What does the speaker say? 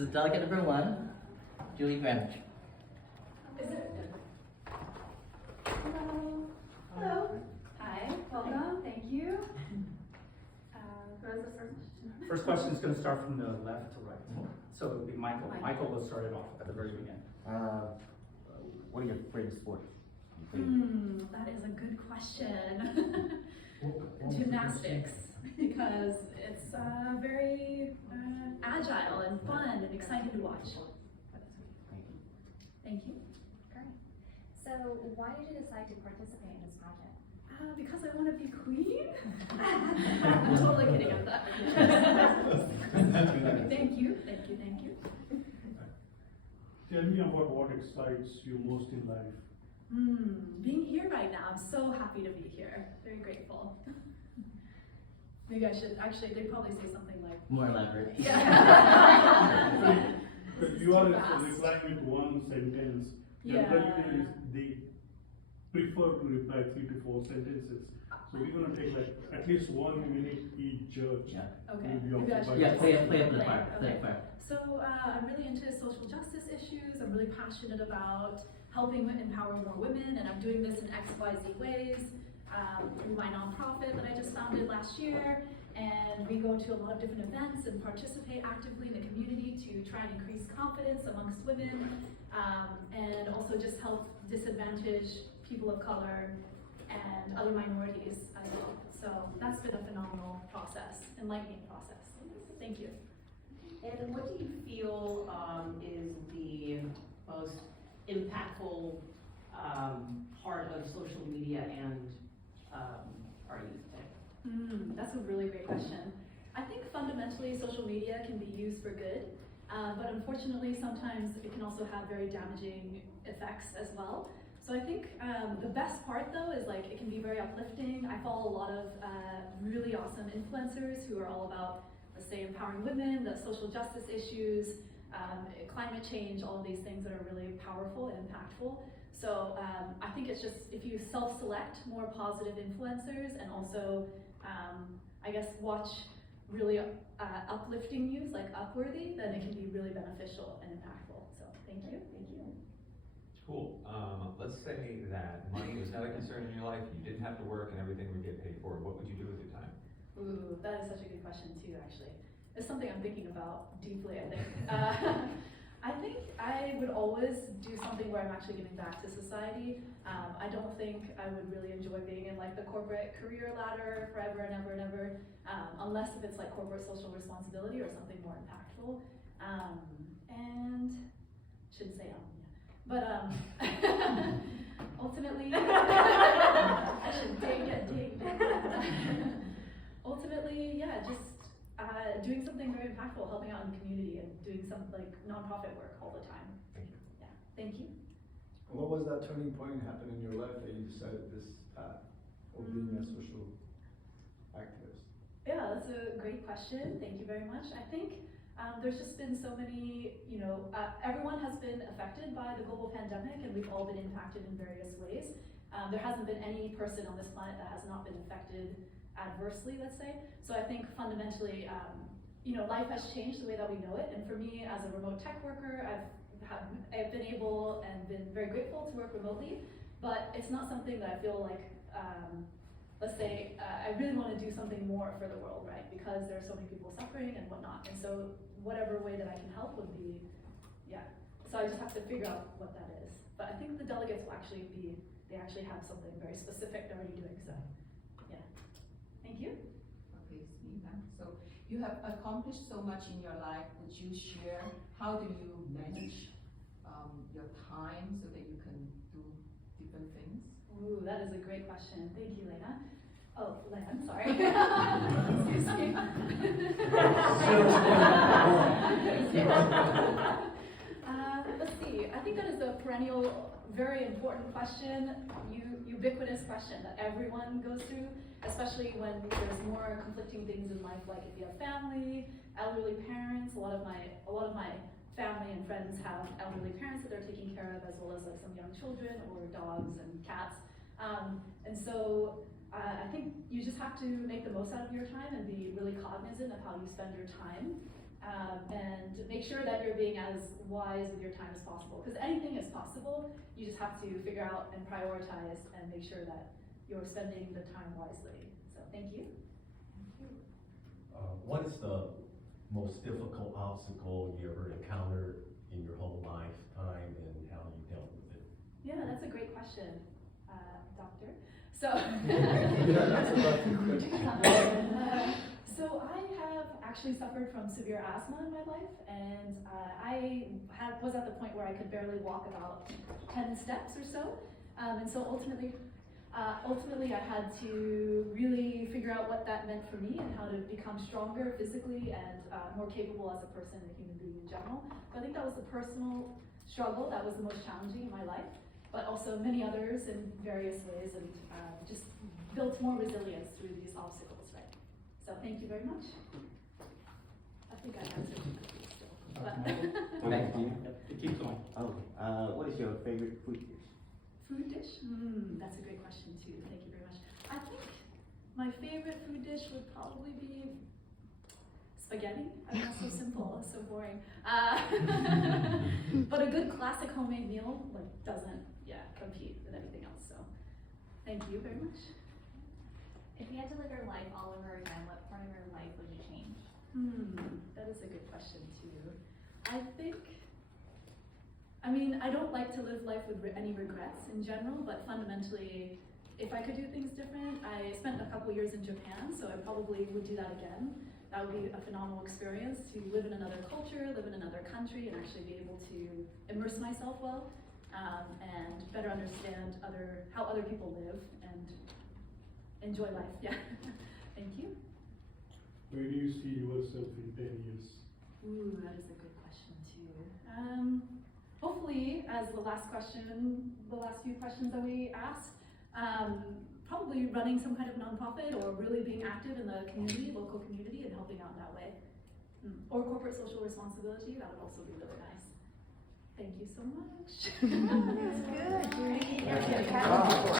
This is delegate number 1, Julie Greenwich. Is it? Hello. Hello. Hi. Welcome. Thank you. Who has the first question? First question is going to start from the left to right. So it will be Michael. Michael will start it off at the very beginning. What are your favorite sports? That is a good question. Gymnastics, because it's very agile and fun and exciting to watch. Thank you. Great. So why did you decide to participate in this pageant? Because I want to be queen. I'm totally kidding about that. Thank you. Tell me about what excites you most in life. Being here right now, I'm so happy to be here. Very grateful. Maybe I should, actually, they'd probably say something like... More elaborate. Yeah. But you are replying with one sentence. Yeah. Generally, they prefer to reply 3 to 4 sentences. So we're going to take like at least 1 minute each judge. Yeah. Okay. Will be Maybe I occupied. should Yeah, play up the Play, part. Play okay. up part. So I'm really into social justice issues. I'm really passionate about helping empower more women, and I'm doing this in XYZ ways through my nonprofit that I just founded last year. And we go to a lot of different events and participate actively in the community to try and increase confidence amongst women, and also just help disadvantaged people of color and other minorities as well. So that's been a phenomenal process, enlightening process. Thank you. And what do you feel is the most impactful part of social media and our youth today? That's a really great question. I think fundamentally social media can be used for good, but unfortunately sometimes it can also have very damaging effects as well. So I think the best part though is like it can be very uplifting. I follow a lot of really awesome influencers who are all about, let's say, empowering women, the social justice issues, climate change, all of these things that are really powerful and impactful. So I think it's just, if you self-select more positive influencers and also, I guess, watch really uplifting news, like Upworthy, then it can be really beneficial and impactful. So thank you. Cool. Let's say that money was not a concern in your life, you didn't have to work and everything would get paid for. What would you do with your time? Ooh, that is such a good question too, actually. It's something I'm thinking about deeply, I think. I think I would always do something where I'm actually giving back to society. I don't think I would really enjoy being in like the corporate career ladder forever and ever and ever, unless if it's like corporate social responsibility or something more impactful. And shouldn't say but ultimately, I should dig. Ultimately, yeah, just doing something very impactful, helping out in the community and doing some like nonprofit work all the time. Thank you. Yeah, thank you. What was that turning point happen in your life that you decided this path of being a social activist? Yeah, that's a great question. Thank you very much. I think there's just been so many, everyone has been affected by the global pandemic and we've all been impacted in various ways. There hasn't been any person on this planet that has not been affected adversely, let's say. So I think fundamentally, life has changed the way that we know it. And for me, as a remote tech worker, I've been able and been very grateful to work remotely, but it's not something that I feel like, let's say, I really want to do something more for the world, right? Because there are so many people suffering and whatnot. And so whatever way that I can help would be, yeah. So I just have to figure out what that is. But I think the delegates will actually they actually have something very specific they're already doing, so yeah. Thank you. Okay, Smita. So you have accomplished so much in your life. Would you share how do you manage your time so that you can do different things? Ooh, that is a great question. Thank you, Lena. Oh, Lena, I'm sorry. Excuse me. Let's see. I think that is a perennial, very important question, ubiquitous question that everyone goes through, especially when there's more conflicting things in life, like if you have family, elderly parents. A lot of my family and friends have elderly parents that they're taking care of, as well as like some young children or dogs and cats. And so I think you just have to make the most out of your time and be really cognizant of how you spend your time. and make sure that you're being as wise with your time as possible. Because anything is possible, you just have to figure out and prioritize and make sure that you're spending the time wisely. So thank you. What is the most difficult obstacle you ever encountered in your whole lifetime and how you dealt with it? Yeah, that's a great question, doctor. So, so I have actually suffered from severe asthma in my life, and was at the point where I could barely walk about 10 steps or so, and so ultimately I had to really figure out what that meant for me and how to become stronger physically and more capable as a person and a human being in general. So I think that was the personal struggle that was the most challenging in my life, but also many others in various ways, and just built more resilience through these obstacles, right? So thank you very much. I think I answered your question still. But Thank you. Keep going. Okay. What is your favorite food dish? Food dish? That's a great question too. Thank you very much. I think my favorite food dish would probably be spaghetti. I mean, that's so simple, it's so boring. But a good classic homemade meal doesn't compete with anything else. So thank you very much. If you had to live your life all over again, what part of your life would you change? That is a good question too. I don't like to live life with any regrets in general, but fundamentally, if I could do things different, I spent a couple years in Japan, so I probably would do that again. That would be a phenomenal experience to live in another culture, live in another country, and actually be able to immerse myself well, and better understand how other people live and enjoy life. Yeah. Thank you. Where do you see yourself in 10 years? Ooh, that is a good question too. Hopefully, as the last few questions that we asked, probably running some kind of nonprofit or really being active in the community, local community, and helping out that way. Or corporate social responsibility, that would also be really nice. Thank you so much. That's good, Judy.